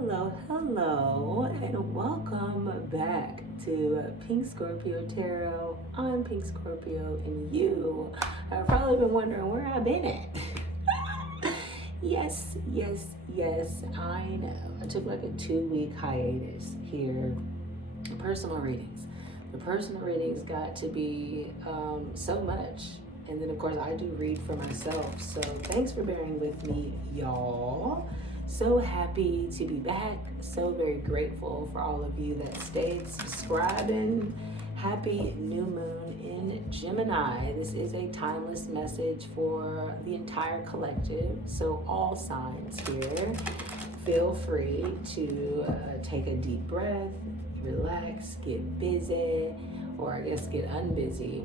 hello, and welcome back to Pink Scorpio Tarot. I'm Pink Scorpio, and you have probably been wondering where I've been at. Yes, I know. I took like a 2-week hiatus here. Personal readings. The personal readings got to be so much. And then, of course, I do read for myself. So thanks for bearing with me, y'all. So happy to be back. So very grateful for all of you that stayed subscribing. Happy new moon in Gemini. This is a timeless message for the entire collective. So all signs here, feel free to take a deep breath, relax, get busy, or I guess get unbusy.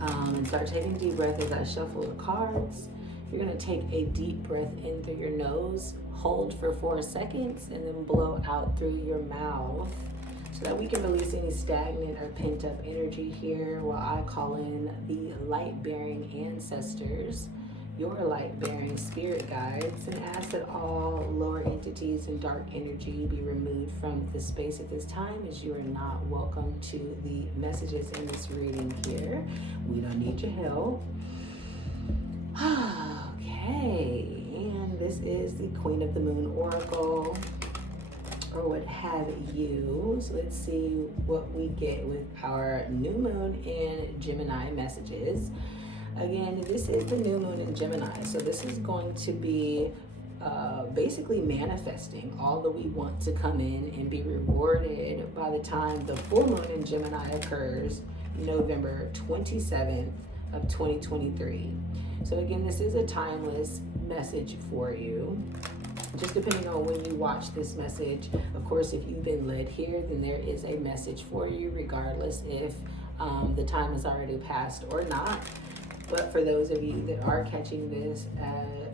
And start taking a deep breath as I shuffle the cards. You're going to take a deep breath in through your nose, hold for 4 seconds, and then blow out through your mouth so that we can release any stagnant or pent up energy here while I call in the light-bearing ancestors, your light-bearing spirit guides, and ask that all lower entities and dark energy be removed from the space at this time, as you are not welcome to the messages in this reading here. We don't need your help. Okay, and this is the Queen of the Moon Oracle, or what have you. So let's see what we get with our new moon in Gemini messages. Again, this is the new moon in Gemini, so this is going to be basically manifesting all that we want to come in and be rewarded by the time the full moon in Gemini occurs, November 27th of 2023. So again, this is a timeless message for you. Just depending on when you watch this message, of course, if you've been led here, then there is a message for you, regardless if the time has already passed or not. But for those of you that are catching this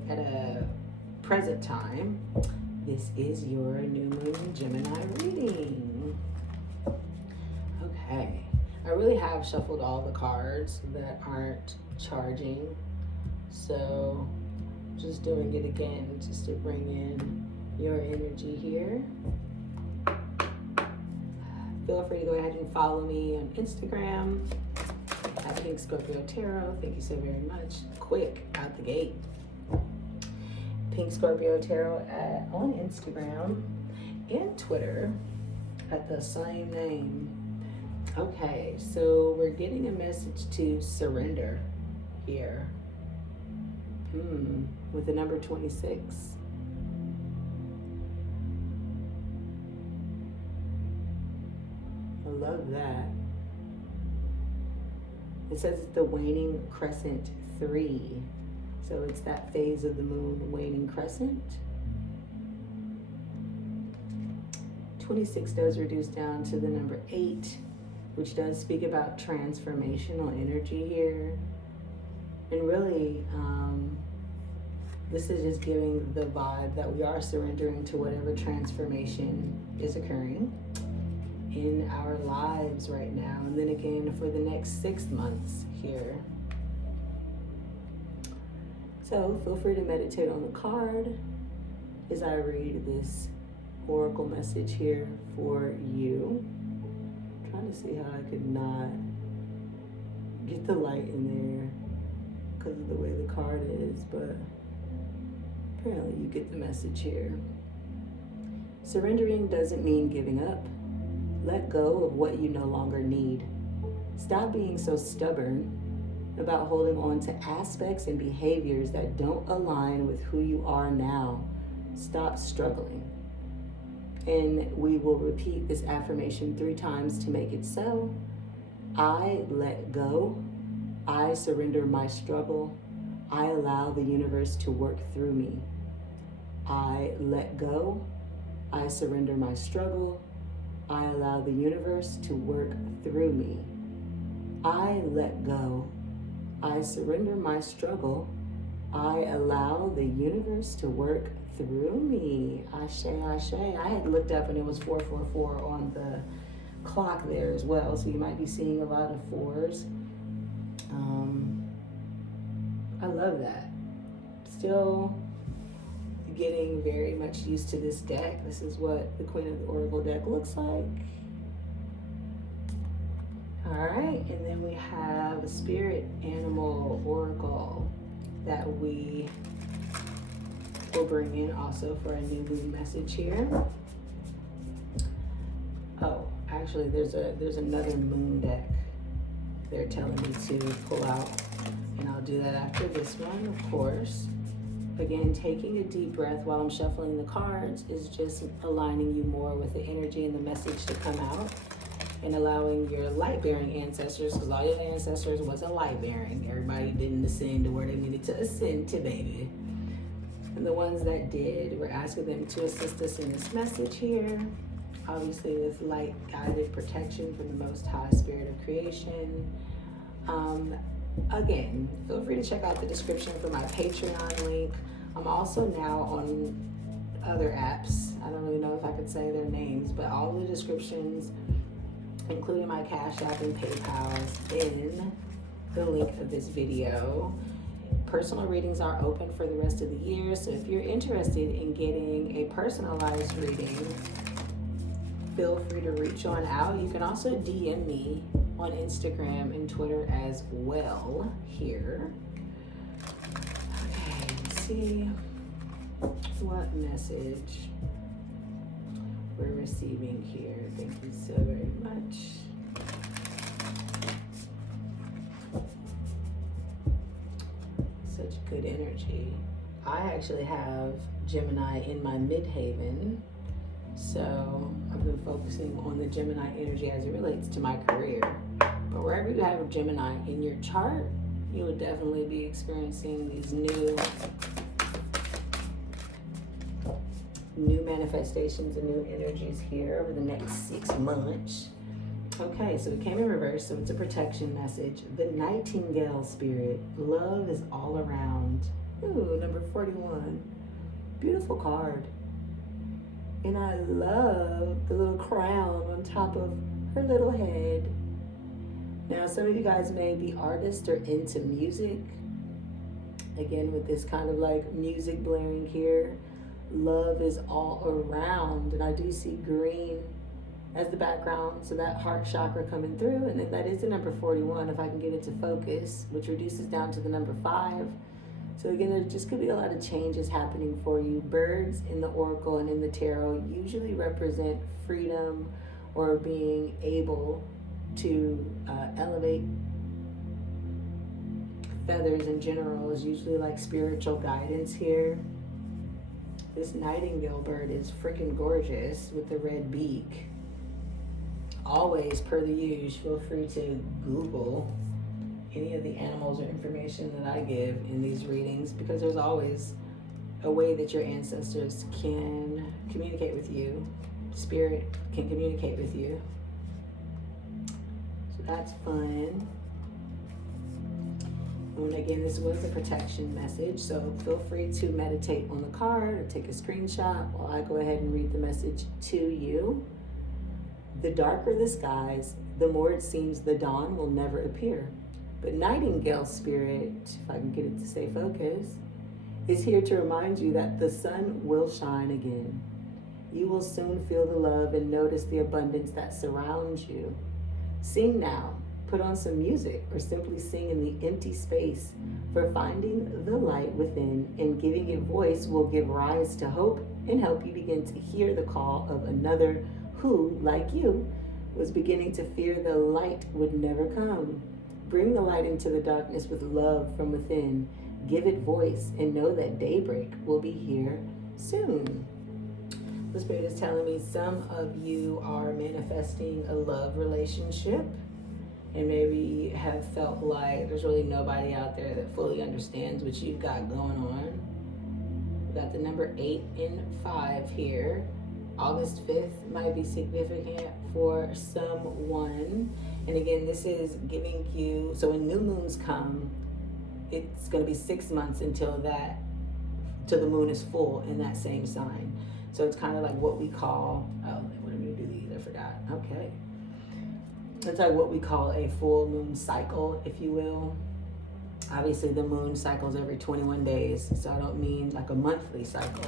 at a present time, this is your new moon Gemini reading. Okay, I really have shuffled all the cards that aren't charging. So just doing it again just to bring in your energy here. Feel free to go ahead and follow me on Instagram at Pink Scorpio Tarot. Thank you so very much. Quick out the gate. Pink Scorpio Tarot on Instagram and Twitter at the same name. Okay, so we're getting a message to surrender here. With the number 26. I love that. It says it's the waning crescent 3. So it's that phase of the moon, waning crescent. 26 does reduce down to the number 8, which does speak about transformational energy here. And really, this is just giving the vibe that we are surrendering to whatever transformation is occurring in our lives right now. And then again, for the next 6 months here. So feel free to meditate on the card as I read this oracle message here for you. I'm trying to see how I could not get the light in there because of the way the card is, but apparently you get the message here. Surrendering doesn't mean giving up. Let go of what you no longer need. Stop being so stubborn about holding on to aspects and behaviors that don't align with who you are now. Stop struggling. And we will repeat this affirmation 3 times to make it so. I let go. I surrender my struggle. I allow the universe to work through me. I let go. I surrender my struggle. I allow the universe to work through me. I let go. I surrender my struggle. I allow the universe to work through me. Ashe, ashe. I had looked up and it was 444 on the clock there as well, so you might be seeing a lot of 4s. I love that. Still getting very much used to this deck. This is what the Queen of the Oracle deck looks like. All right, and then we have a Spirit Animal Oracle that we will bring in also for a new moon message here. Oh, actually, there's another moon deck they're telling me to pull out, and I'll do that after this one, of course. Again, taking a deep breath while I'm shuffling the cards is just aligning you more with the energy and the message to come out, and allowing your light-bearing ancestors, because all your ancestors wasn't light-bearing. Everybody didn't ascend to where they needed to ascend to, baby. And the ones that did, we're asking them to assist us in this message here, obviously with light-guided protection from the Most High Spirit of Creation. Again, feel free to check out the description for my Patreon link. I'm also now on other apps. I don't really know if I could say their names, but all the descriptions, including my Cash App and PayPal, in the link of this video. Personal readings are open for the rest of the year, so if you're interested in getting a personalized reading, feel free to reach on out. You can also DM me on Instagram and Twitter as well here. Okay, let's see what message we're receiving here. Thank you so very much. Such good energy. I actually have Gemini in my midhaven, so I've been focusing on the Gemini energy as it relates to my career. But wherever you have a Gemini in your chart, you will definitely be experiencing these new manifestations and new energies here over the next 6 months. Okay, so it came in reverse, so it's a protection message. The Nightingale Spirit, love is all around. Ooh, number 41. Beautiful card. And I love the little crown on top of her little head. Now, some of you guys may be artists or into music. Again, with this kind of like music blaring here, love is all around. And I do see green as the background, so that heart chakra coming through. And then that is the number 41, if I can get it to focus, which reduces down to the number 5. So again, there just could be a lot of changes happening for you. Birds in the Oracle and in the Tarot usually represent freedom or being able to elevate. Feathers in general is usually like spiritual guidance here. This nightingale bird is freaking gorgeous with the red beak. Always, per the usual, feel free to Google any of the animals or information that I give in these readings, because there's always a way that your ancestors can communicate with you. Spirit can communicate with you. So that's fun. And again, this was a protection message, so feel free to meditate on the card or take a screenshot while I go ahead and read the message to you. The darker the skies, the more it seems the dawn will never appear. But Nightingale Spirit, if I can get it to stay focused, is here to remind you that the sun will shine again. You will soon feel the love and notice the abundance that surrounds you. Sing now, put on some music, or simply sing in the empty space, for finding the light within and giving it voice will give rise to hope and help you begin to hear the call of another who, like you, was beginning to fear the light would never come. Bring the light into the darkness with love from within. Give it voice and know that daybreak will be here soon. The Spirit is telling me some of you are manifesting a love relationship and maybe have felt like there's really nobody out there that fully understands what you've got going on. We've got the number 8 and 5 here. August 5th might be significant for someone. And again, this is giving you, so when new moons come, it's going to be 6 months till the moon is full in that same sign. So it's kind of like what we call, what do we do these? I forgot. Okay. It's like what we call a full moon cycle, if you will. Obviously, the moon cycles every 21 days, so I don't mean like a monthly cycle.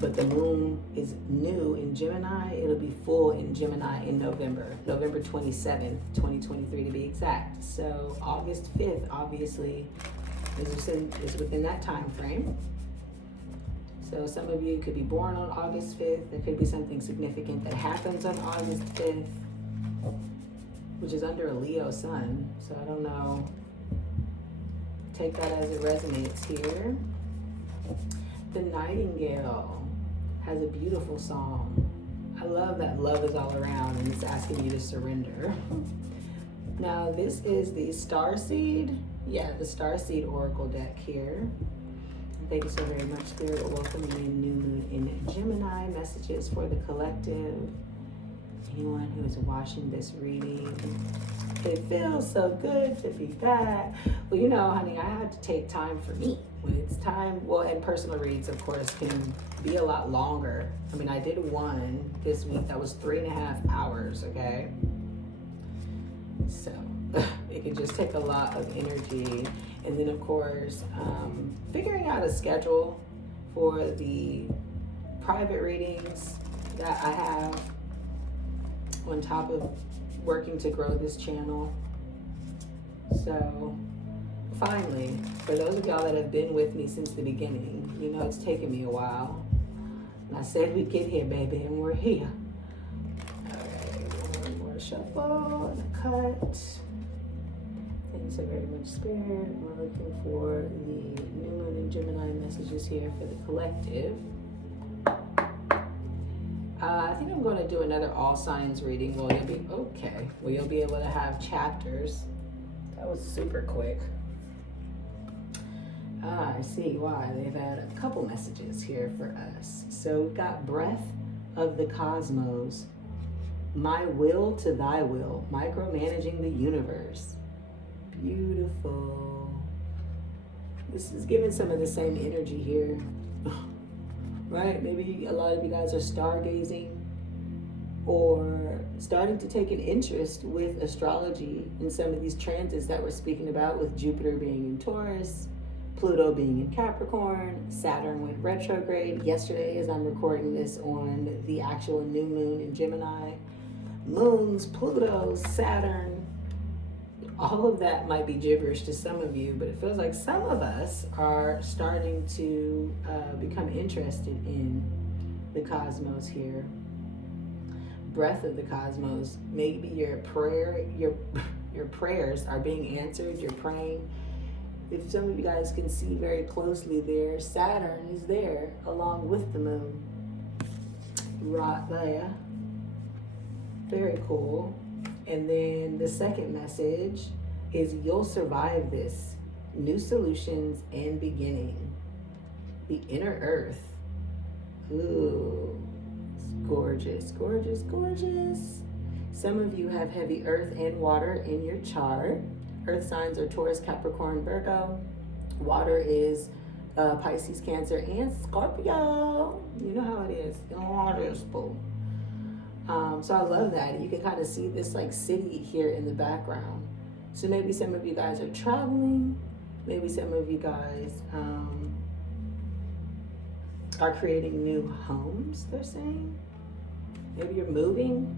But the moon is new in Gemini. It'll be full in Gemini in November 27th, 2023 to be exact. So August 5th, obviously, is within that time frame. So some of you could be born on August 5th. There could be something significant that happens on August 5th, which is under a Leo sun. So I don't know. Take that as it resonates here. The Nightingale has a beautiful song. I love that love is all around and it's asking you to surrender. Now this is the Starseed. Yeah, the Starseed Oracle deck here. Thank you so very much, Spirit. Welcoming in new moon in Gemini. Messages for the collective. Anyone who is watching this reading, it feels so good to be back. Well, you know, honey, I had to take time for me. When it's time, well, and personal reads, of course, can be a lot longer. I mean, I did one this week that was 3.5 hours, okay? So it can just take a lot of energy. And then, of course, figuring out a schedule for the private readings that I have on top of working to grow this channel. So finally, for those of y'all that have been with me since the beginning, you know it's taken me a while. And I said we'd get here, baby, and we're here. All right, one more shuffle and a cut. Thank you so very much, Spirit. We're looking for the new moon in Gemini messages here for the collective. I think I'm going to do another all signs reading. Well, you'll be able to have chapters. That was super quick. I see why they've had a couple messages here for us. So we've got Breath of the Cosmos, My Will to Thy Will, Micromanaging the Universe. Beautiful. This is giving some of the same energy here. Right? Maybe a lot of you guys are stargazing or starting to take an interest with astrology in some of these transits that we're speaking about, with Jupiter being in Taurus, Pluto being in Capricorn, Saturn went retrograde yesterday as I'm recording this on the actual new moon in Gemini. Moons, Pluto, Saturn, all of that might be gibberish to some of you, but it feels like some of us are starting to become interested in the cosmos here. Breath of the cosmos. Maybe your prayers are being answered. You're praying. If some of you guys can see very closely there, Saturn is there along with the moon. Right there. Very cool. And then the second message is you'll survive this. New solutions and beginning. The inner earth. Ooh, it's gorgeous, gorgeous, gorgeous. Some of you have heavy earth and water in your chart. Earth signs are Taurus, Capricorn, Virgo. Water is Pisces, Cancer, and Scorpio. You know how it is. So I love that. You can kind of see this like city here in the background. So maybe some of you guys are traveling. Maybe some of you guys are creating new homes, they're saying. Maybe you're moving.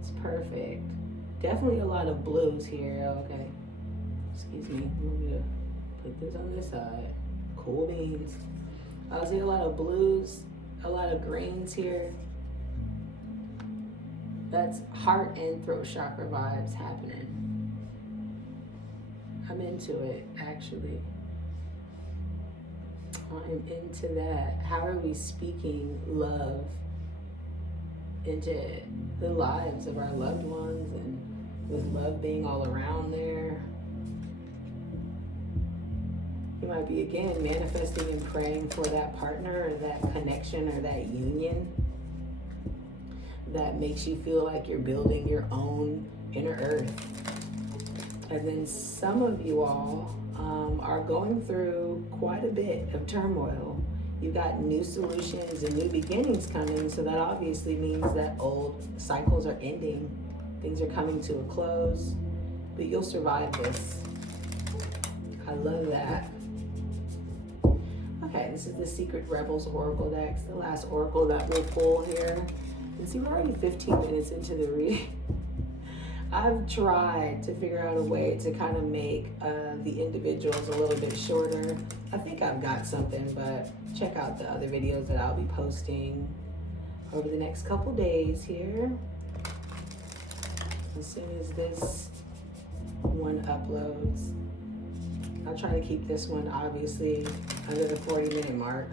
It's perfect. Definitely a lot of blues here. Okay. Excuse me. I'm going to put this on this side. Cool beans. I see a lot of blues, a lot of greens here. That's heart and throat chakra vibes happening. I'm into it, actually. I'm into that. How are we speaking love into the lives of our loved ones, and with love being all around there? You might be, again, manifesting and praying for that partner or that connection or that union that makes you feel like you're building your own inner earth. And then some of you all are going through quite a bit of turmoil. You got new solutions and new beginnings coming, so that obviously means that old cycles are ending. Things are coming to a close, but you'll survive this. I love that. Okay, this is the Secret Rebels Oracle deck. It's the last oracle that we'll pull here. And see, we're already 15 minutes into the reading. I've tried to figure out a way to kind of make the individuals a little bit shorter. I think I've got something, but check out the other videos that I'll be posting over the next couple days here. As soon as this one uploads. I'll try to keep this one obviously under the 40-minute mark,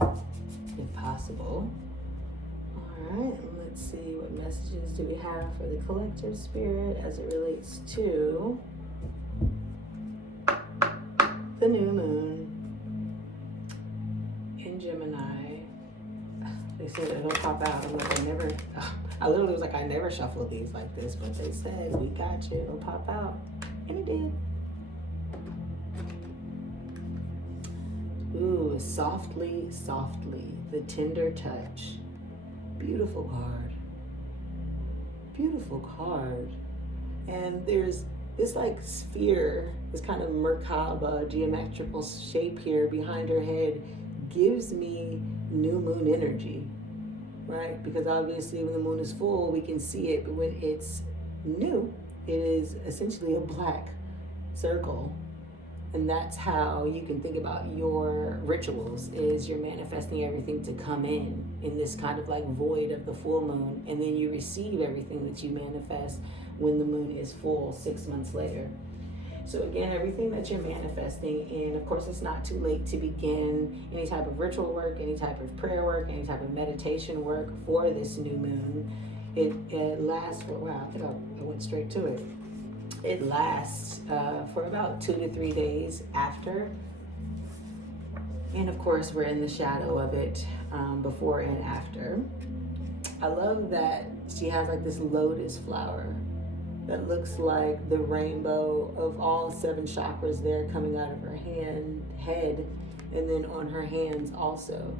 if possible. All right, let's see, what messages do we have for the collective spirit as it relates to the new moon in Gemini. They said it'll pop out. I'm like, I literally was like, I never shuffle these like this, but they said, we got you, it'll pop out. And it did. Ooh, softly, softly, the tender touch. Beautiful card. Beautiful card. And there's this like sphere, this kind of Merkaba geometrical shape here behind her head gives me new moon energy, right? Because obviously when the moon is full, we can see it, but when it's new, it is essentially a black circle. And that's how you can think about your rituals, is you're manifesting everything to come in this kind of like void of the full moon, and then you receive everything that you manifest when the moon is full 6 months later. So again, everything that you're manifesting, and of course it's not too late to begin any type of ritual work, any type of prayer work, any type of meditation work for this new moon. It lasts for, wow, I think I went straight to it. It lasts for about 2 to 3 days after. And of course, we're in the shadow of it before and after. I love that she has like this lotus flower that looks like the rainbow of all 7 chakras there coming out of her head, and then on her hands also.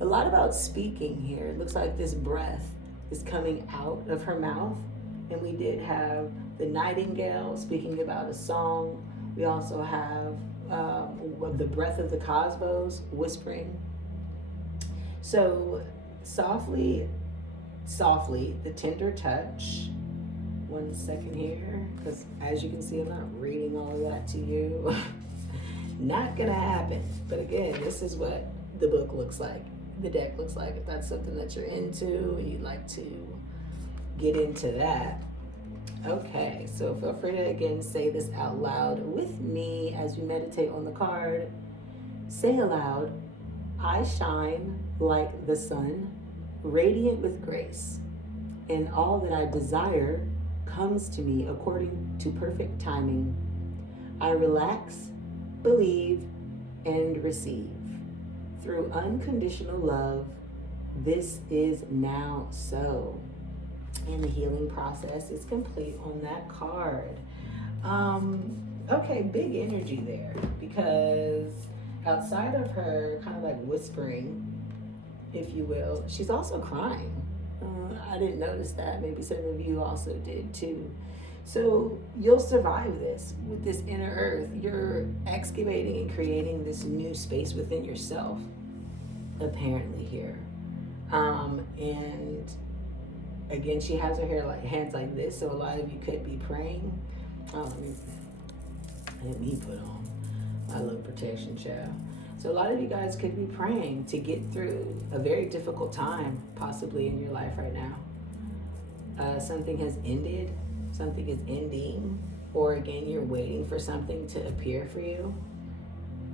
A lot about speaking here. It looks like this breath is coming out of her mouth. And we did have the nightingale speaking about a song. We also have the breath of the cosmos whispering. So softly, softly, the tender touch. 1 second here, because as you can see, I'm not reading all of that to you. Not gonna happen. But again, this is what the book looks like, the deck looks like. If that's something that you're into and you'd like to get into that. Okay, so feel free to again say this out loud with me as we meditate on the card. Say aloud, I shine like the sun, radiant with grace, and all that I desire comes to me according to perfect timing. I relax, believe, and receive. Through unconditional love, this is now so. And the healing process is complete on that card. Okay, big energy there, because outside of her kind of like whispering, if you will, she's also crying. I didn't notice that. Maybe some of you also did too. So you'll survive this with this inner earth. You're excavating and creating this new space within yourself, apparently here. And again, she has her hair like hands like this, so a lot of you could be praying. Let me put on my love protection, child. So a lot of you guys could be praying to get through a very difficult time, possibly in your life right now. Something has ended, something is ending, or again, you're waiting for something to appear for you.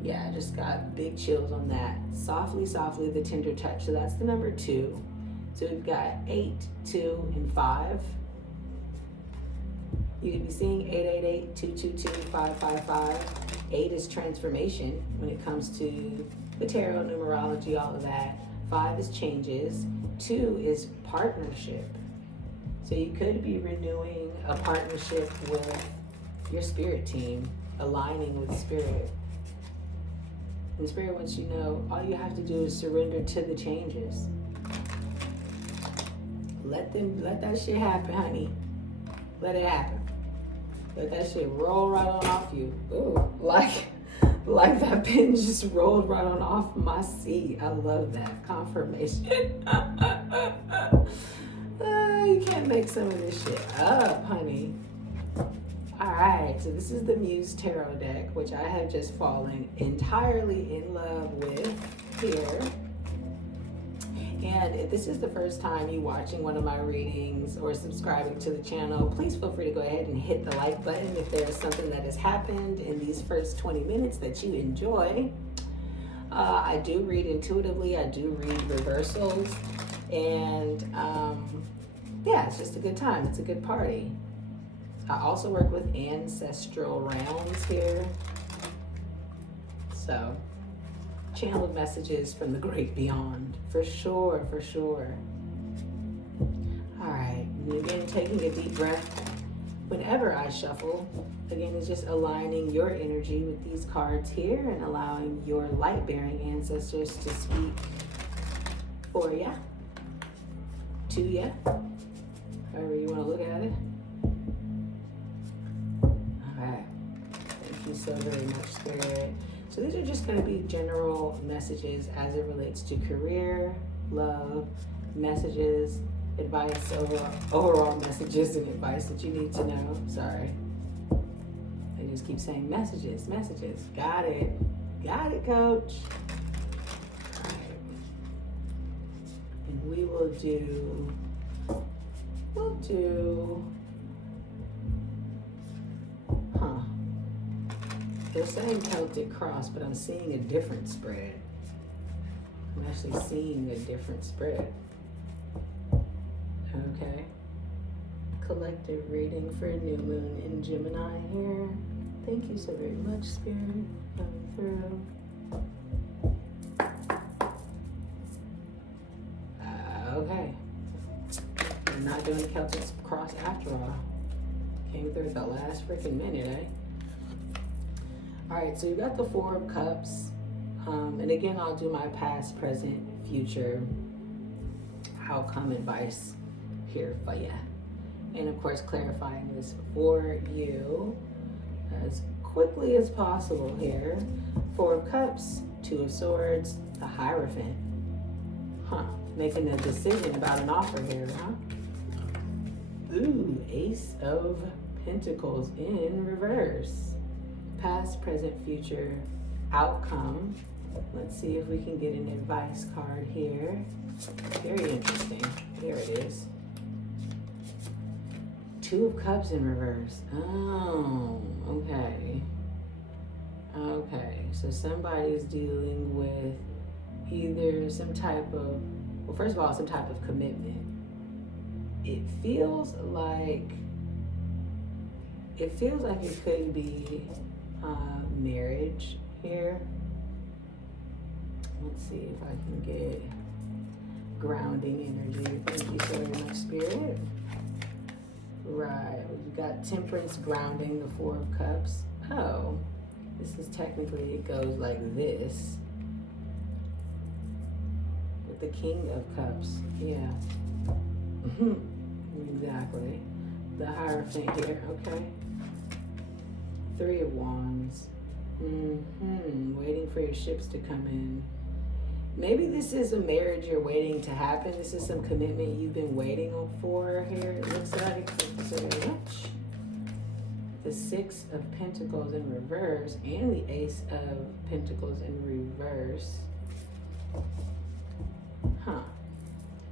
Yeah, I just got big chills on that. Softly, softly, the tender touch. So that's the number 2. So we've got 8, 2, and 5. You could be seeing 888, 222, 555. 8 is transformation when it comes to the tarot, numerology, all of that. 5 is changes. 2 is partnership. So you could be renewing a partnership with your spirit team, aligning with spirit. And spirit wants you to know all you have to do is surrender to the changes. Let that shit happen, honey. Let it happen. Let that shit roll right on off you. Ooh, like that pen just rolled right on off my seat. I love that confirmation. You can't make some of this shit up, honey. All right, so this is the Muse Tarot deck, which I have just fallen entirely in love with here. And if this is the first time you watching one of my readings or subscribing to the channel, please feel free to go ahead and hit the like button if there is something that has happened in these first 20 minutes that you enjoy. I do read intuitively, I do read reversals, and yeah, it's just a good time, it's a good party. I also work with ancestral realms here. So, channeled messages from the great beyond, for sure, for sure. All right, and again, taking a deep breath. Whenever I shuffle, again, it's just aligning your energy with these cards here and allowing your light-bearing ancestors to speak for ya, to ya, however you want to look at it. Thank you so very much, Spirit. So these are just going to be general messages as it relates to career, love, messages, advice, overall messages and advice that you need to know. Sorry. I just keep saying messages, messages. Got it. Got it, Coach. All right. And we'll do, they're saying Celtic cross, but I'm seeing a different spread. I'm actually seeing a different spread. Okay. Collective reading for new moon in Gemini here. Thank you so very much, Spirit, coming through. Okay. I'm not doing the Celtic cross after all. Came through at the last freaking minute, eh? All right, so you got the Four of Cups. And again, I'll do my past, present, future outcome advice here for you. And of course, clarifying this for you as quickly as possible here. Four of Cups, Two of Swords, the Hierophant. Making a decision about an offer here, huh? Ooh, Ace of Pentacles in reverse. Past, present, future, outcome. Let's see if we can get an advice card here. Very interesting. There it is. Two of Cups in reverse. Oh, okay. Okay, so somebody's dealing with either some type of, well, first of all, some type of commitment. It feels like it could be marriage here. Let's see if I can get grounding energy. Thank you so very much, Spirit. Right, we got Temperance, grounding, the Four of Cups. Oh, this is technically, it goes like this. With the King of Cups, yeah. Exactly. The Hierophant here, okay. Three of Wands. Waiting for your ships to come in. Maybe this is a marriage you're waiting to happen. This is some commitment you've been waiting for here. It looks like. Thank you so very much. The Six of Pentacles in reverse and the Ace of Pentacles in reverse.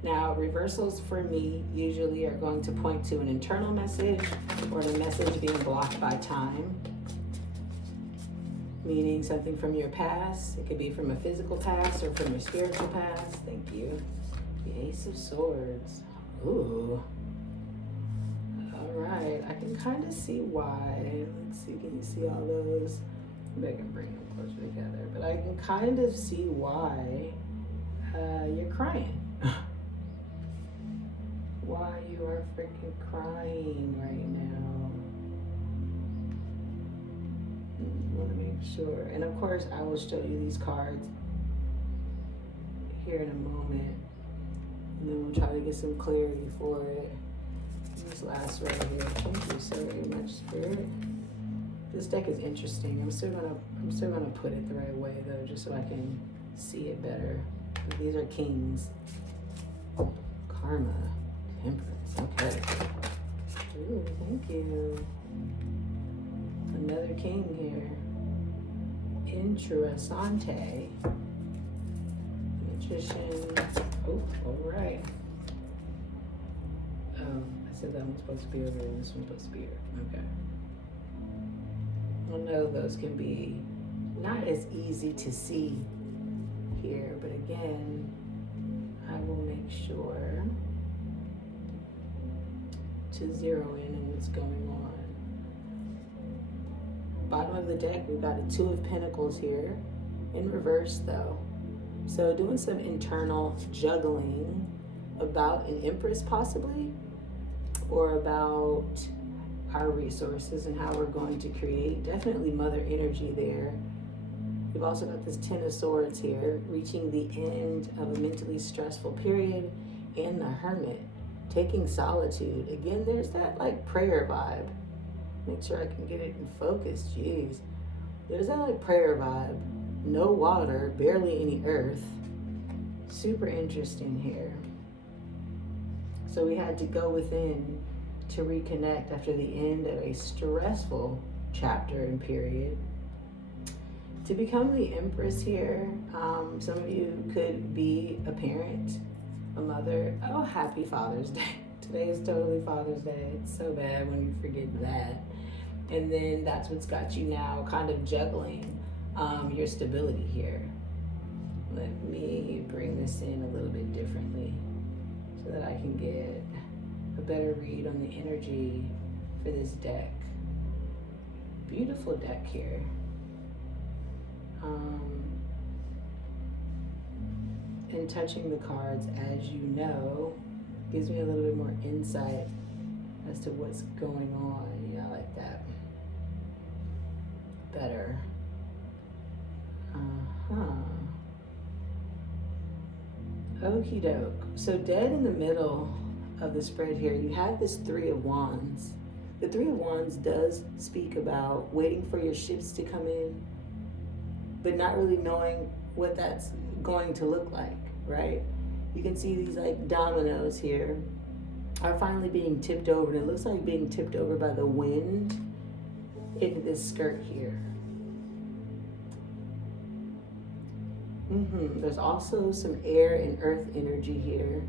Now, reversals for me usually are going to point to an internal message or the message being blocked by time. Meaning something from your past. It could be from a physical past or from a spiritual past. Thank you. The Ace of Swords. Ooh. All right. I can kind of see why. Let's see. Can you see all those? Maybe I can bring them closer together. But I can kind of see why you're crying. Why you are freaking crying right now. I want to make sure. And of course, I will show you these cards here in a moment. And then we'll try to get some clarity for it. Let me this last row here. Thank you so very much, Spirit. This deck is interesting. I'm still gonna put it the right way though, just so I can see it better. These are kings. Karma, temperance. Okay. Ooh, thank you. Another king here. Interessante. Magician. Oh, all right. Oh, I said that one's supposed to be over and this one's supposed to be here. Okay. I know those can be not as easy to see here, but again, I will make sure to zero in on what's going on. Bottom of the deck, we've got a 2 of Pentacles here, in reverse though. So doing some internal juggling about an Empress possibly, or about our resources and how we're going to create. Definitely mother energy there. We've also got this 10 of Swords here, reaching the end of a mentally stressful period, and the Hermit, taking solitude. Again, there's that like prayer vibe. Make sure I can get it in focus. Jeez. There's that like prayer vibe. No water, barely any earth. Super interesting here. So we had to go within to reconnect after the end of a stressful chapter and period. To become the Empress here, some of you could be a parent, a mother. Oh, happy Father's Day. Today is totally Father's Day. It's so bad when you forget that. And then that's what's got you now kind of juggling your stability here. Let me bring this in a little bit differently so that I can get a better read on the energy for this deck. Beautiful deck here. And touching the cards, as you know, gives me a little bit more insight as to what's going on. Yeah, I like that. Better. Okie doke. So dead in the middle of the spread here, you have this 3 of Wands. The 3 of Wands does speak about waiting for your ships to come in, but not really knowing what that's going to look like, right? You can see these like dominoes here are finally being tipped over, and it looks like being tipped over by the wind into this skirt here. There's also some air and earth energy here.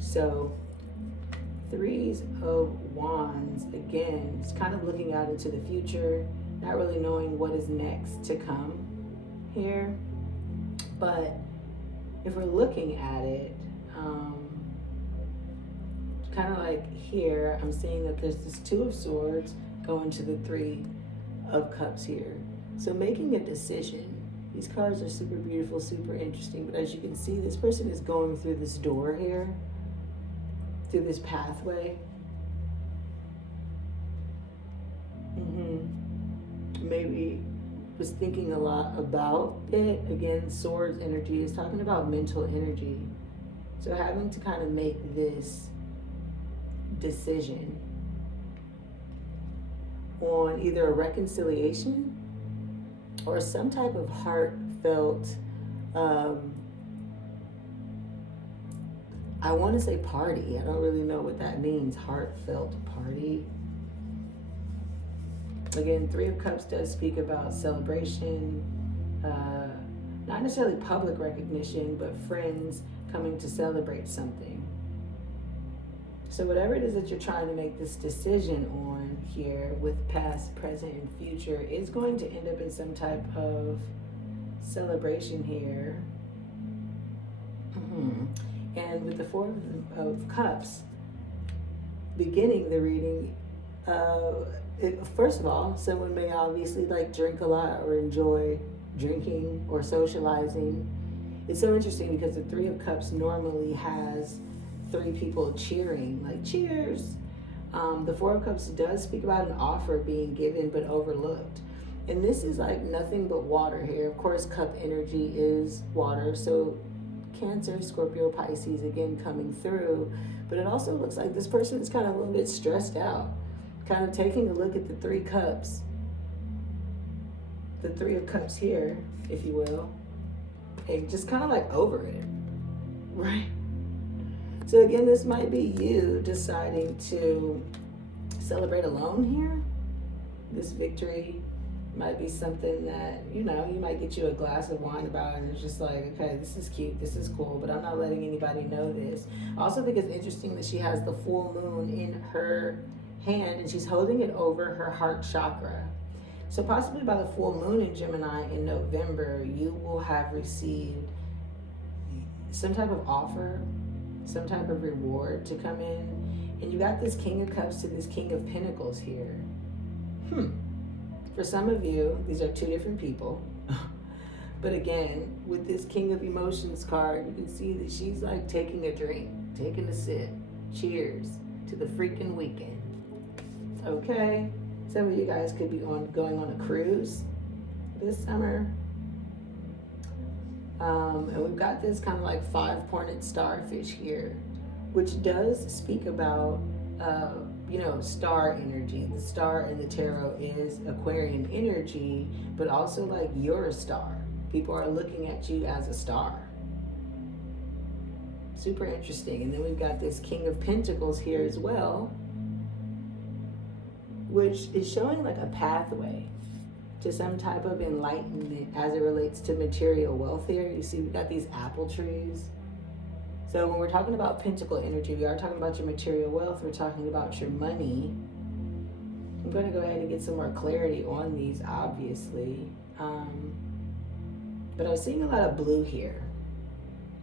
So 3s of Wands, again, it's kind of looking out into the future, not really knowing what is next to come here. But if we're looking at it, kind of like here, I'm seeing that there's this 2 of Swords going to the 3 of Cups here. So making a decision. These cards are super beautiful, super interesting, but as you can see, this person is going through this door here, through this pathway. Maybe was thinking a lot about it. Again, Swords energy is talking about mental energy. So having to kind of make this decision on either a reconciliation or some type of heartfelt, I want to say party. I don't really know what that means. Heartfelt party. Again, 3 of Cups does speak about celebration, not necessarily public recognition, but friends coming to celebrate something. So whatever it is that you're trying to make this decision on here with past, present, and future is going to end up in some type of celebration here. And with the 4 of Cups, beginning the reading, first of all, someone may obviously like drink a lot or enjoy drinking or socializing. It's so interesting because the 3 of Cups normally has 3 people cheering, like cheers. The 4 of Cups does speak about an offer being given but overlooked. And this is like nothing but water here. Of course, cup energy is water. So Cancer, Scorpio, Pisces, again, coming through. But it also looks like this person is kind of a little bit stressed out, kind of taking a look at the 3 cups. The 3 of Cups here, if you will, and just kind of like over it, right? So again, this might be you deciding to celebrate alone here. This victory might be something that, you know, you might get you a glass of wine about, and it's just like, okay, this is cute, this is cool, but I'm not letting anybody know this. I also think it's interesting that she has the full moon in her hand, and she's holding it over her heart chakra. So possibly by the full moon in Gemini in November, you will have received some type of offer, some type of reward to come in. And you got this King of Cups to this King of Pentacles here. For some of you, these are 2 different people. But again, with this King of Emotions card, you can see that she's like taking a drink, taking a sip. Cheers to the freaking weekend. Okay? Some of you guys could be going on a cruise this summer. And we've got this kind of like 5-pointed starfish here, which does speak about, you know, star energy. The star in the tarot is Aquarian energy, but also like you're a star. People are looking at you as a star. Super interesting. And then we've got this King of Pentacles here as well, which is showing like a pathway to some type of enlightenment as it relates to material wealth here. You see, we got these apple trees. So when we're talking about pentacle energy, we are talking about your material wealth. We're talking about your money. I'm going to go ahead and get some more clarity on these, obviously. But I'm seeing a lot of blue here.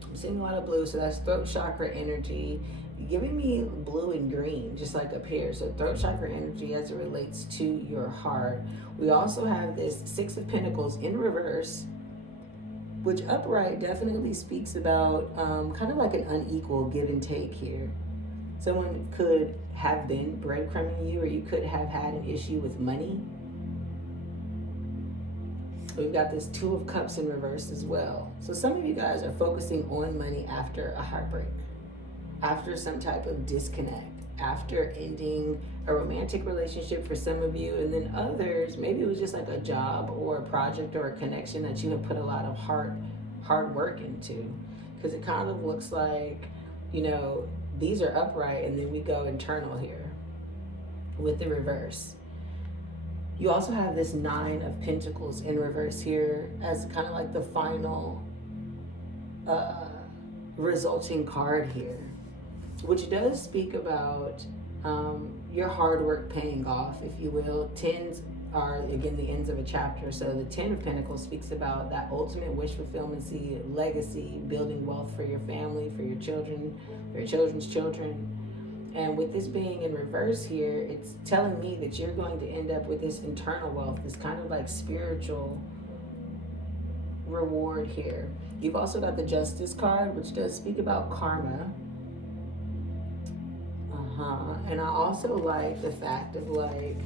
I'm seeing a lot of blue, so that's throat chakra energy. Giving me blue and green, just like up here. So throat chakra energy as it relates to your heart. We also have this 6 of Pentacles in reverse, which upright definitely speaks about kind of like an unequal give and take here. Someone could have been breadcrumbing you, or you could have had an issue with money. We've got this 2 of Cups in reverse as well. So some of you guys are focusing on money after a heartbreak, after some type of disconnect, after ending a romantic relationship for some of you, and then others, maybe it was just like a job or a project or a connection that you have put a lot of hard work into. Because it kind of looks like, you know, these are upright, and then we go internal here with the reverse. You also have this 9 of Pentacles in reverse here as kind of like the final resulting card here, which does speak about your hard work paying off, if you will. 10s are, again, the ends of a chapter. So the 10 of Pentacles speaks about that ultimate wish fulfillment, legacy, building wealth for your family, for your children, for your children's children. And with this being in reverse here, it's telling me that you're going to end up with this internal wealth, this kind of like spiritual reward here. You've also got the Justice card, which does speak about karma. And I also like the fact of like,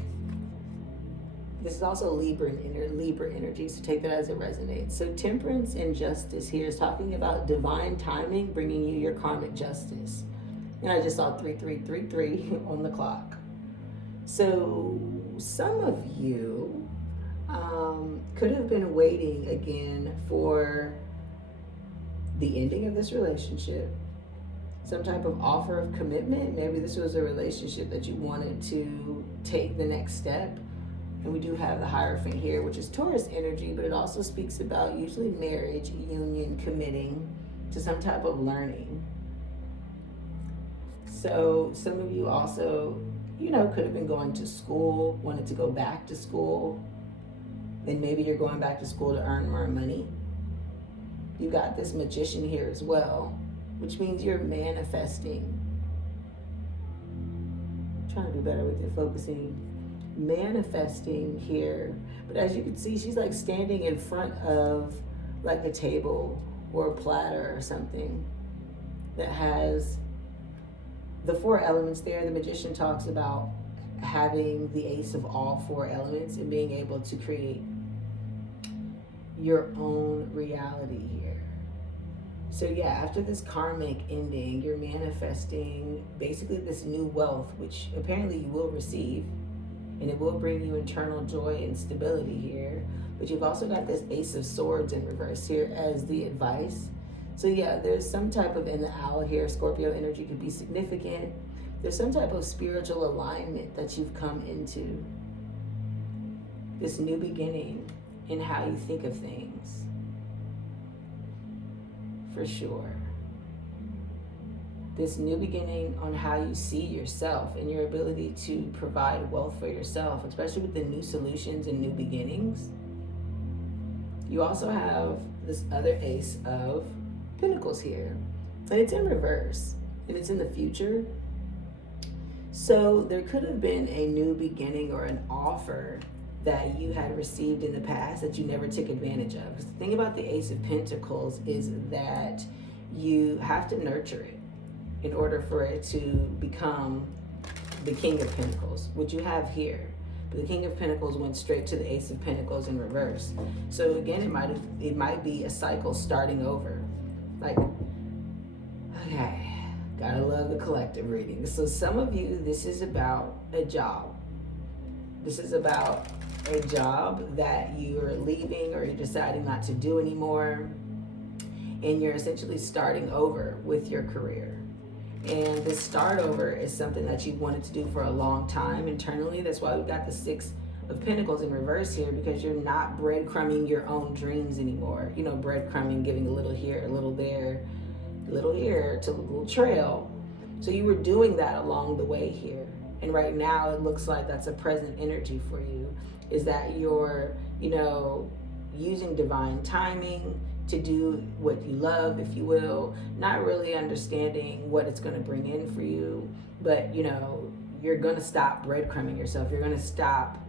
this is also Libra energy, so take that as it resonates. So Temperance and Justice here is talking about divine timing, bringing you your karmic justice. And I just saw 3333 on the clock. So some of you could have been waiting again for the ending of this relationship, some type of offer of commitment. Maybe this was a relationship that you wanted to take the next step. And we do have the Hierophant here, which is Taurus energy, but it also speaks about usually marriage, union, committing to some type of learning. So some of you also, you know, could have been going to school, wanted to go back to school. Then maybe you're going back to school to earn more money. You got this Magician here as well, which means you're manifesting. I'm trying to do better with your focusing. Manifesting here. But as you can see, she's like standing in front of like a table or a platter or something that has the 4 elements there. The Magician talks about having the ace of all 4 elements and being able to create your own reality here. So yeah, after this karmic ending, you're manifesting basically this new wealth, which apparently you will receive, and it will bring you internal joy and stability here. But you've also got this Ace of Swords in reverse here as the advice. So yeah, there's some type of, in the owl here, Scorpio energy could be significant. There's some type of spiritual alignment that you've come into. This new beginning in how you think of things. For sure. This new beginning on how you see yourself and your ability to provide wealth for yourself, especially with the new solutions and new beginnings. You also have this other Ace of Pentacles here, and it's in reverse, and it's in the future. So there could have been a new beginning or an offer that you had received in the past that you never took advantage of. Because the thing about the Ace of Pentacles is that you have to nurture it in order for it to become the King of Pentacles, which you have here. But the King of Pentacles went straight to the Ace of Pentacles in reverse. So again, it might be a cycle starting over. Like, okay, gotta love the collective reading. So some of you, this is about a job. This is about a job that you're leaving or you're deciding not to do anymore, and you're essentially starting over with your career. And this start over is something that you wanted to do for a long time internally. That's why we've got the Six of Pentacles in reverse here, because you're not breadcrumbing your own dreams anymore. You know, breadcrumbing, giving a little here, a little there, a little here, to a little trail. So you were doing that along the way here. And right now it looks like that's a present energy for you, is that you're, you know, using divine timing to do what you love, if you will, not really understanding what it's going to bring in for you, but, you know, you're going to stop breadcrumbing yourself. You're going to stop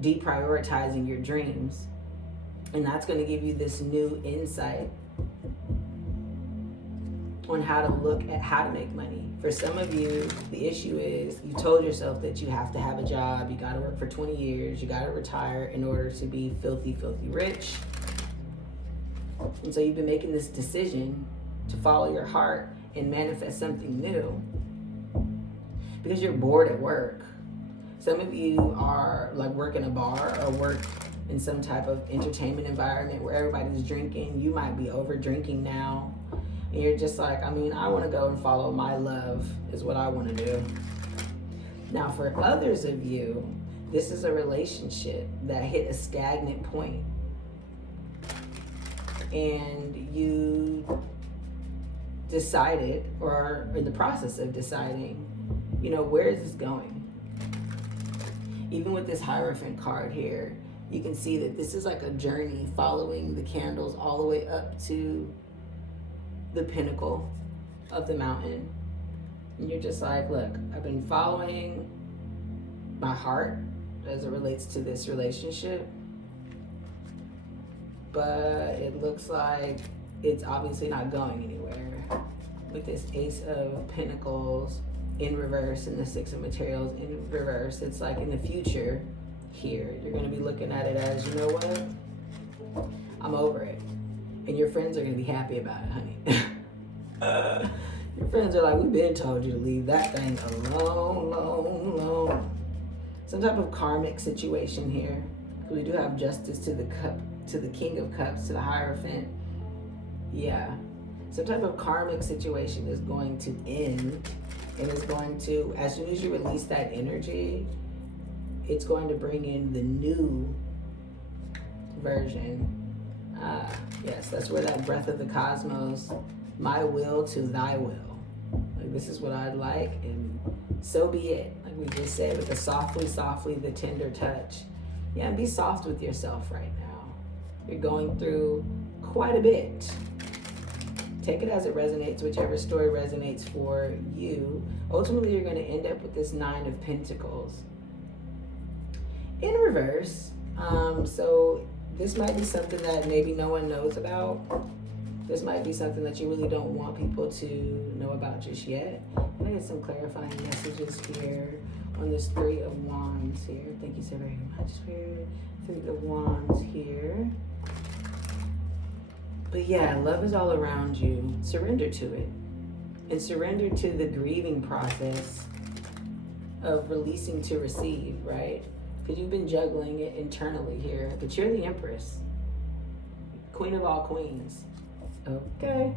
deprioritizing your dreams. And that's going to give you this new insight on how to look at how to make money. For some of you, the issue is you told yourself that you have to have a job, you got to work for 20 years, you got to retire in order to be filthy, filthy rich. And so you've been making this decision to follow your heart and manifest something new because you're bored at work. Some of you are like work in a bar or work in some type of entertainment environment where everybody's drinking. You might be over drinking now. And you're just like, I mean, I want to go and follow my love is what I want to do. Now, for others of you, this is a relationship that hit a stagnant point. And you decided, or are in the process of deciding, you know, where is this going? Even with this Hierophant card here, you can see that this is like a journey following the candles all the way up to the pinnacle of the mountain. And you're just like, look, I've been following my heart as it relates to this relationship, but it looks like it's obviously not going anywhere. With this Ace of Pentacles in reverse and the Six of Materials in reverse, it's like in the future here, you're going to be looking at it as, you know what, I'm over it. And your friends are going to be happy about it, honey. Your friends are like, we've been told you to leave that thing alone. Some type of karmic situation here. We do have Justice to the Cup, to the King of Cups, to the Hierophant. Yeah. Some type of karmic situation is going to end, and it's going to, as soon as you release that energy, it's going to bring in the new version. Yes, that's where that breath of the cosmos, my will to thy will. Like, this is what I'd like, and so be it. Like we just said, with the softly, softly, the tender touch. Yeah, be soft with yourself right now. You're going through quite a bit. Take it as it resonates, whichever story resonates for you. Ultimately, you're going to end up with this Nine of Pentacles in reverse. So this might be something that maybe no one knows about. This might be something that you really don't want people to know about just yet. And I get some clarifying messages here on this Three of Wands here. Thank you so very much, Spirit. Three of Wands here. But yeah, love is all around you. Surrender to it. And surrender to the grieving process of releasing to receive, right? Because you've been juggling it internally here. But you're the Empress. Queen of all queens. Okay.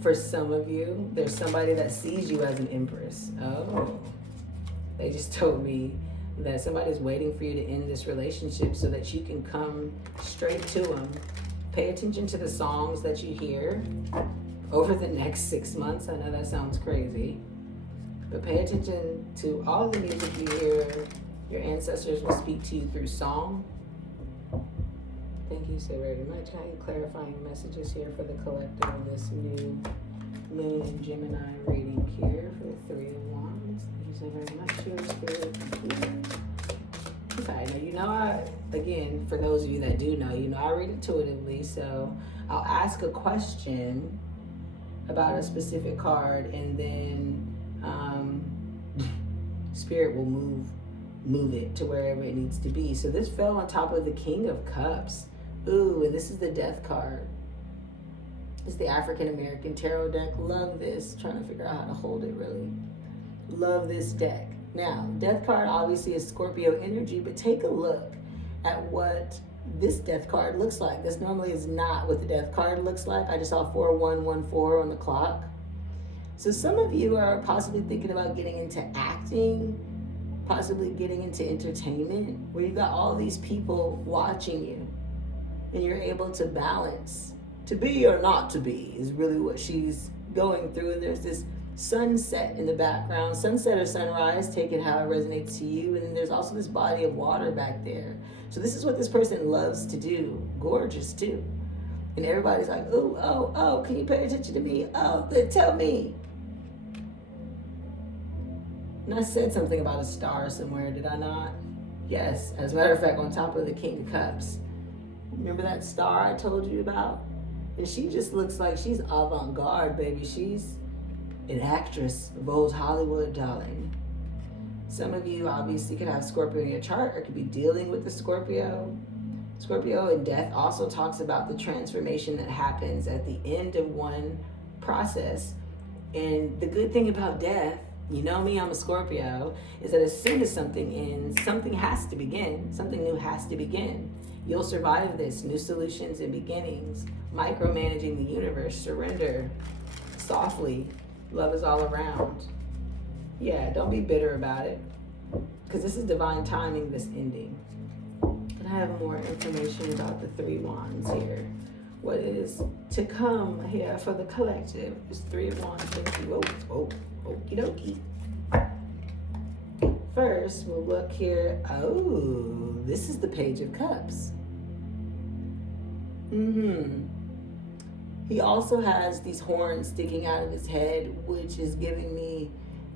For some of you, there's somebody that sees you as an Empress. Oh. They just told me that somebody's waiting for you to end this relationship so that you can come straight to them. Pay attention to the songs that you hear over the next 6 months. I know that sounds crazy, but pay attention to all the music you hear. Your ancestors will speak to you through song. Thank you so very much. I am clarifying messages here for the collective on this new Moon and Gemini reading here for the Three of Wands. Thank you so very much. Your spirit. Okay, now you know again, for those of you that do know, I read intuitively, so I'll ask a question about a specific card, and then Spirit will move it to wherever it needs to be. So this fell on top of the King of Cups. Ooh, and this is the Death card. It's the African American Tarot deck. Love this. Trying to figure out how to hold it, really. Love this deck. Now, Death card obviously is Scorpio energy, but take a look at what this Death card looks like. This normally is not what the Death card looks like. I just saw 4114 on the clock. So some of you are possibly thinking about getting into acting, possibly getting into entertainment, where you've got all these people watching you, and you're able to balance. To be or not to be is really what she's going through. And there's this sunset in the background, sunset or sunrise, take it how it resonates to you. And then there's also this body of water back there. So this is what this person loves to do. Gorgeous too. And everybody's like, oh, can you pay attention to me? Oh, then tell me. And I said something about a star somewhere, did I not? Yes, as a matter of fact, on top of the King of Cups. Remember that star I told you about? And she just looks like she's avant-garde, baby. She's an actress of old Hollywood, darling. Some of you obviously could have Scorpio in your chart or could be dealing with the Scorpio. Scorpio in death also talks about the transformation that happens at the end of one process. And the good thing about death, you know me, I'm a Scorpio, is that as soon as something ends, something has to begin. Something new has to begin. You'll survive this. New solutions and beginnings. Micromanaging the universe. Surrender. Softly. Love is all around. Yeah, don't be bitter about it. Because this is divine timing, this ending. Can I have more information about the Three Wands here? What is to come here for the collective? It's Three of Wands. Thank you. Whoa. Okie dokie. First, we'll look here. Oh, this is the Page of Cups. He also has these horns sticking out of his head, which is giving me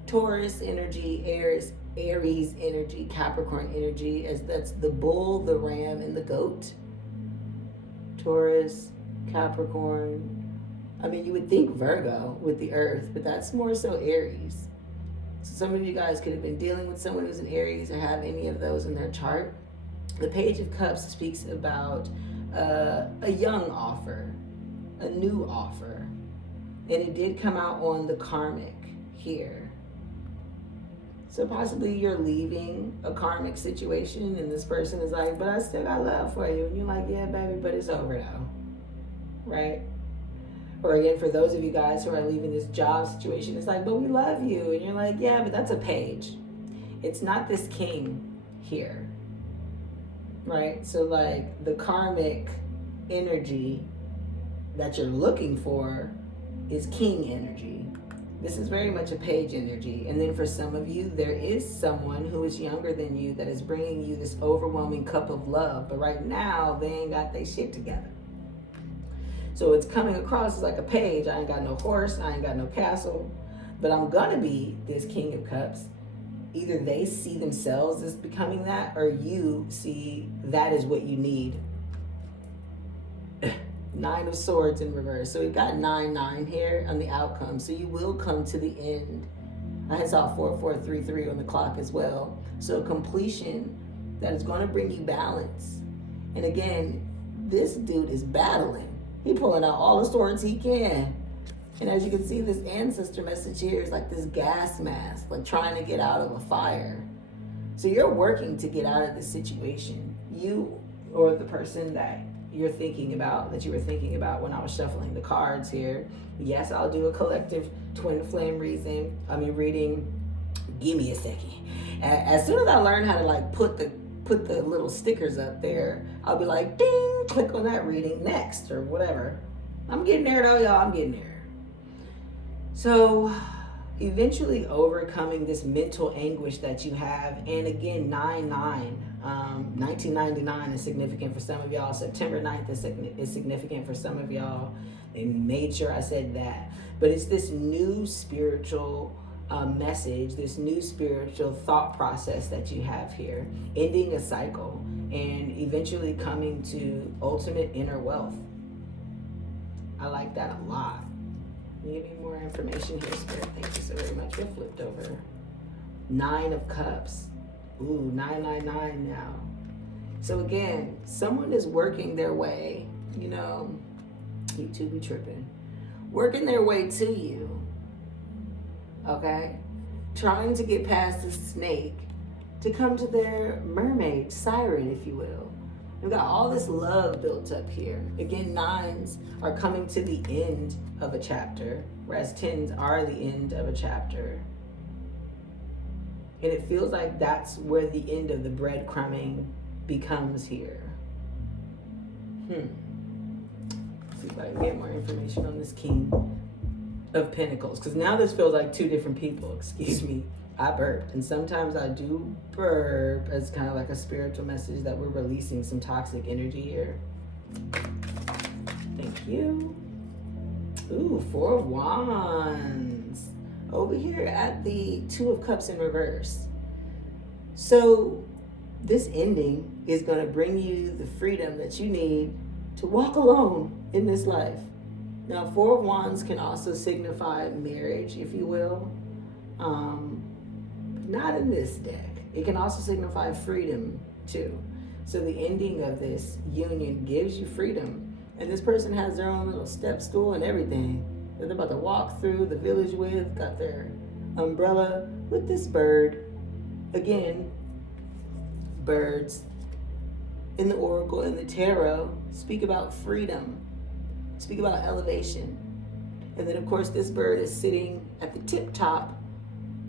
Taurus energy, Aries energy, Capricorn energy, as that's the bull, the ram, and the goat. Taurus, Capricorn. I mean, you would think Virgo with the earth, but that's more so Aries. So some of you guys could have been dealing with someone who's an Aries or have any of those in their chart. The Page of Cups speaks about a young offer, a new offer. And it did come out on the karmic here. So possibly you're leaving a karmic situation and this person is like, but I still got love for you. And you're like, yeah, baby, but it's over now. Right? Or again, for those of you guys who are leaving this job situation, it's like, but we love you. And you're like, yeah, but that's a page. It's not this king here. Right? So like the karmic energy that you're looking for is king energy. This is very much a page energy. And then for some of you, there is someone who is younger than you that is bringing you this overwhelming cup of love. But right now, they ain't got their shit together. So it's coming across as like a page. I ain't got no horse. I ain't got no castle. But I'm going to be this King of Cups. Either they see themselves as becoming that, or you see that is what you need. 9 of Swords in reverse. So we've got 9-9 here on the outcome. So you will come to the end. I had saw 4-4-3-3 on the clock as well. So completion that is going to bring you balance. And again, this dude is battling. He pulling out all the swords he can. And as you can see, this ancestor message here is like this gas mask, like trying to get out of a fire. So you're working to get out of this situation. You or the person that you're thinking about, that you were thinking about when I was shuffling the cards here. Yes, I'll do a collective twin flame reading. Give me a second. As soon as I learn how to like put the little stickers up there, I'll be like, ding, click on that reading next or whatever. I'm getting there though, y'all. I'm getting there. So eventually overcoming this mental anguish that you have. And again, 1999 is significant for some of y'all. September 9th is significant for some of y'all. They made sure I said that. But it's this new spiritual message, this new spiritual thought process that you have here, ending a cycle and eventually coming to ultimate inner wealth. I like that a lot. Give me more information here, Spirit. Thank you so very much. We're flipped over. 9 of Cups. Ooh, 999 now. So again, someone is working their way, you two be tripping, working their way to you, okay? Trying to get past the snake to come to their mermaid, siren, if you will. We've got all this love built up here. Again, 9s are coming to the end of a chapter, whereas 10s are the end of a chapter. And it feels like that's where the end of the breadcrumbing becomes here. See if I can get more information on this King of Pentacles. Because now this feels like 2 different people. Excuse me. I burped. And sometimes I do burp as kind of like a spiritual message that we're releasing some toxic energy here. Thank you. Ooh, 4 of Wands. Over here at the 2 of Cups in reverse. So this ending is going to bring you the freedom that you need to walk alone in this life. Now, 4 of Wands can also signify marriage, if you will. Not in this deck. It can also signify freedom, too. So the ending of this union gives you freedom. And this person has their own little step stool and everything that they're about to walk through the village with, got their umbrella with this bird. Again, birds in the oracle, in the tarot, speak about freedom, speak about elevation. And then, of course, this bird is sitting at the tip top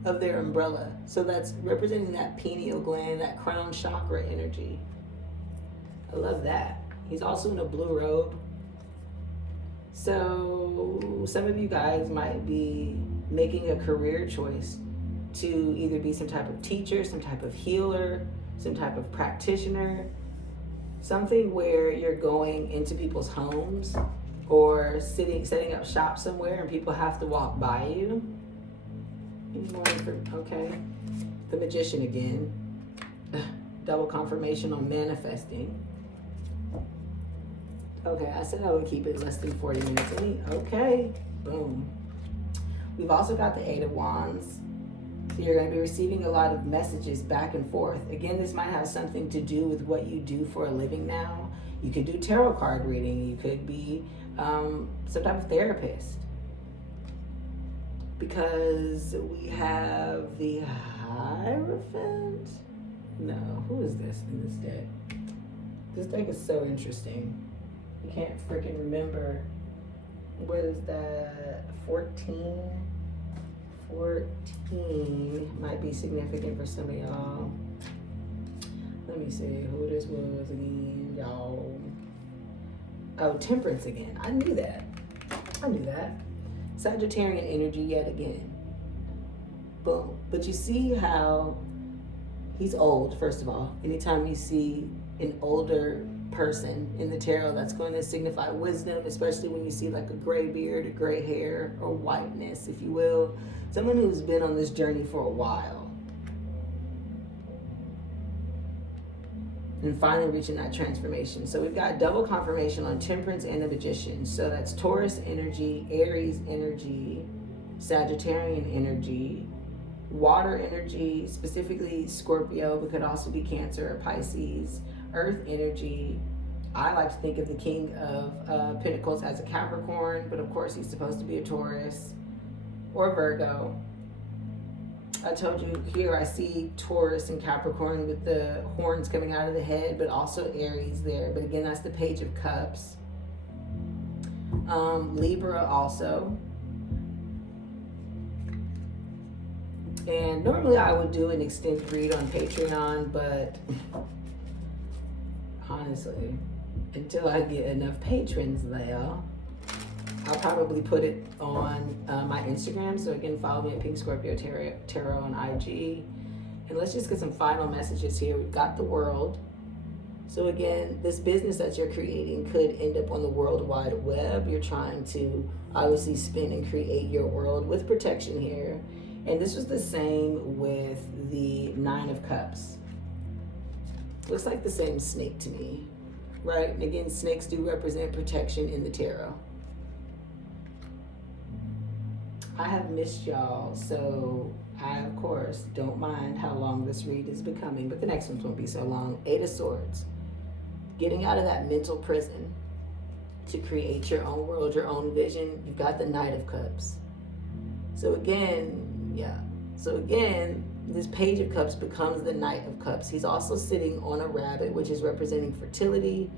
of their umbrella. So that's representing that pineal gland, that crown chakra energy. I love that. He's also in a blue robe. So some of you guys might be making a career choice to either be some type of teacher, some type of healer, some type of practitioner, something where you're going into people's homes or setting up shop somewhere and people have to walk by you. Any more okay. The Magician again. Double confirmation on manifesting. Okay, I said I would keep it less than 40 minutes. Okay, boom. We've also got the 8 of Wands. So you're going to be receiving a lot of messages back and forth. Again, this might have something to do with what you do for a living now. You could do tarot card reading. You could be some type of therapist. Because we have the Hierophant. No, who is this in this deck? This deck is so interesting. You can't freaking remember. What is that? 14? 14 might be significant for some of y'all. Let me see who this was again, y'all. Oh, Temperance again. I knew that. Sagittarian energy yet again. Boom. But you see how he's old, first of all. Anytime you see an older person in the tarot, that's going to signify wisdom, especially when you see like a gray beard, a gray hair, or whiteness, if you will. Someone who's been on this journey for a while. And finally reaching that transformation. So we've got double confirmation on Temperance and the Magician. So that's Taurus energy, Aries energy, Sagittarian energy, water energy, specifically Scorpio, but could also be Cancer or Pisces, Earth energy, I like to think of the King of Pentacles as a Capricorn, but of course he's supposed to be a Taurus or Virgo. I told you here I see Taurus and Capricorn with the horns coming out of the head, but also Aries there. But again, that's the Page of Cups. Libra also. And normally I would do an extended read on Patreon, but honestly, until I get enough patrons there, I'll probably put it on my Instagram. So again, follow me at Pink Scorpio Tarot on IG. And let's just get some final messages here. We've got the World. So again, this business that you're creating could end up on the World Wide Web. You're trying to obviously spin and create your world with protection here. And this was the same with the Nine of Cups. Looks like the same snake to me, right? And again, snakes do represent protection in the tarot. I have missed y'all, so I, of course, don't mind how long this read is becoming, but the next one won't be so long. Eight of Swords. Getting out of that mental prison to create your own world, your own vision. You've got the Knight of Cups. So again, this Page of Cups becomes the Knight of Cups. He's also sitting on a rabbit, which is representing fertility.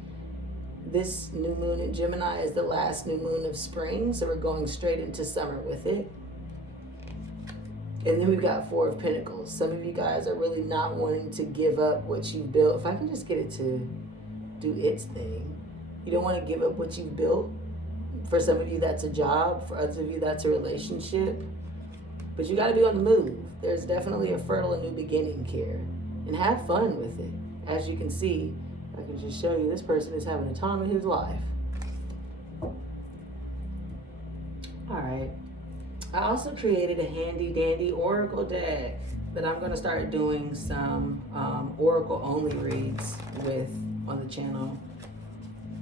This new moon in Gemini is the last new moon of spring, so we're going straight into summer with it. And then we've got Four of Pentacles. Some of you guys are really not wanting to give up what you've built. If I can just get it to do its thing. You don't want to give up what you've built. For some of you, that's a job. For others of you, that's a relationship. But you got to be on the move. There's definitely a fertile and new beginning here. And have fun with it. As you can see, I can just show you this person is having a time of his life. All right. I also created a handy dandy oracle deck that I'm going to start doing some oracle only reads with on the channel.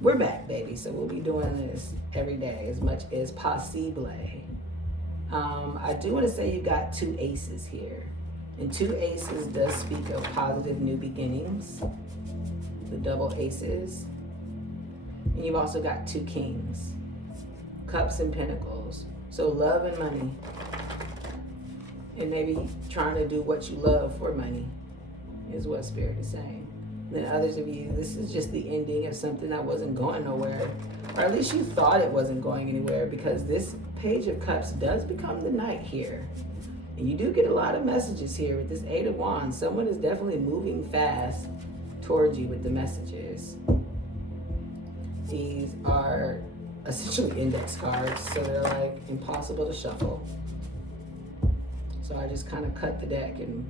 We're back, baby. So we'll be doing this every day as much as possible. I do want to say you got two aces here. And two aces does speak of positive new beginnings. The double aces. And you've also got two kings. Cups and pentacles. So love and money. And maybe trying to do what you love for money is what Spirit is saying. Then others of you, this is just the ending of something that wasn't going nowhere. Or at least you thought it wasn't going anywhere, because this Page of Cups does become the Knight here. And you do get a lot of messages here with this Eight of Wands. Someone is definitely moving fast towards you with the messages. These are essentially index cards, so they're like impossible to shuffle. So I just kind of cut the deck and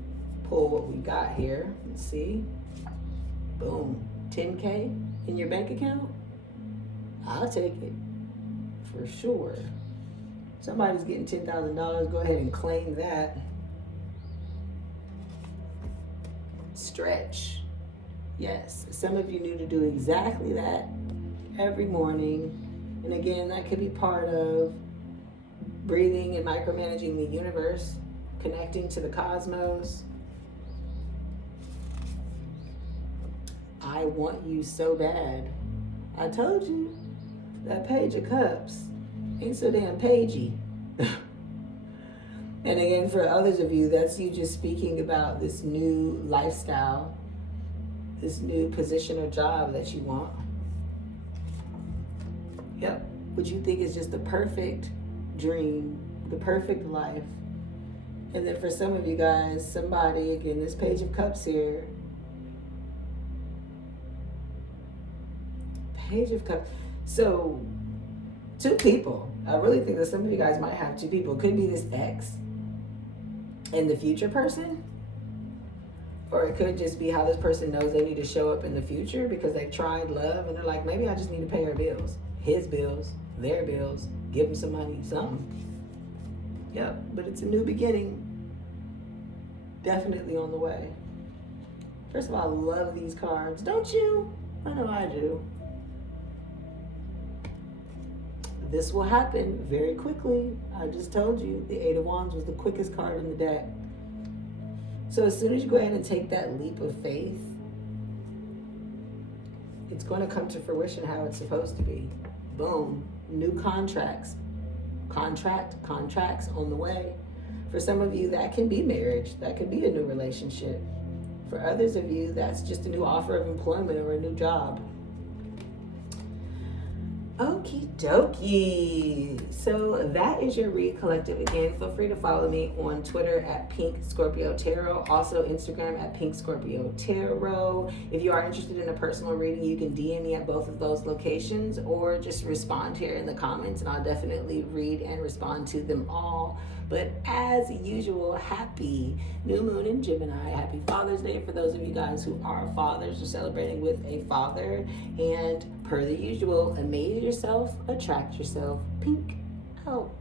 pull what we got here. Let's see. Boom. 10K in your bank account? I'll take it. For sure. Somebody's getting $10,000. Go ahead and claim that. Stretch. Yes. Some of you need to do exactly that every morning. And again, that could be part of breathing and micromanaging the universe, connecting to the cosmos. I want you so bad. I told you that Page of Cups ain't so damn pagey. And again, for others of you, that's you just speaking about this new lifestyle, this new position or job that you want. Yep, what you think is just the perfect dream, the perfect life. And then for some of you guys, somebody, again, this Page of Cups here, Page of Cups. So, two people. I really think that some of you guys might have two people. It could be this ex and the future person. Or it could just be how this person knows they need to show up in the future because they've tried love and they're like, maybe I just need to pay her bills. His bills, their bills, give him some money, something. Yep, but it's a new beginning. Definitely on the way. First of all, I love these cards. Don't you? I know I do. This will happen very quickly. I just told you the Eight of Wands was the quickest card in the deck. So as soon as you go ahead and take that leap of faith, it's going to come to fruition how it's supposed to be. Boom. New contracts on the way. For some of you, that can be marriage. That could be a new relationship. For others of you, that's just a new offer of employment or a new job. Okie dokie. So that is your read collective. Again, feel free to follow me on Twitter at Pink Scorpio Tarot. Also Instagram at Pink Scorpio Tarot. If you are interested in a personal reading, you can DM me at both of those locations or just respond here in the comments and I'll definitely read and respond to them all. But as usual, happy new moon in Gemini. Happy Father's Day for those of you guys who are fathers or celebrating with a father. And per the usual, amaze yourself, attract yourself. Pink out.